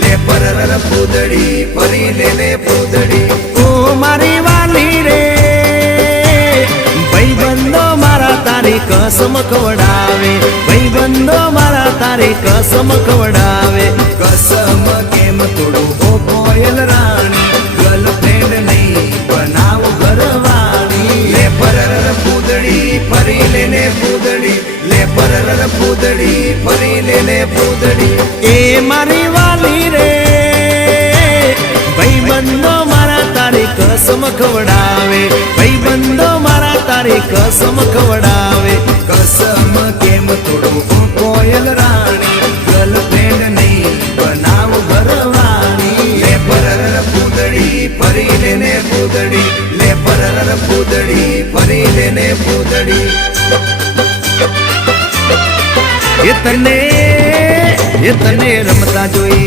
લે પરર પૂદડી ફરી લે પૂદડી ઓ મારી વાલી રે ભાઈબંધો મારા તારી કસમ ખવડાવે ભાઈબંધો મારા તારી કસમ ખવડાવે કસમ કેમ તોડું ઓ કોયલ રાણી ગર્લફ્રેન્ડ નહીં બનાવ ઘરવાળી લે પરર પૂદડી ફરી લે પૂદડી લે પરર પૂદડી ફરી લે પૂદડી એ મારી વાલી રે ભાઈબંધો મારા તારી કસમ ખવડાવે ભાઈબંધો મારા તારી કસમ ખવડાવે કસમ કેમ તોડું ઓ કોયલ રાણી ગર્લફ્રેન્ડ નહીં બનાવ ઘરવાળી લે પરર પૂદડી ફરી લે પૂદડી લે પરર પૂદડી ફરી લે પૂદડી એ તને રમતા જોઈ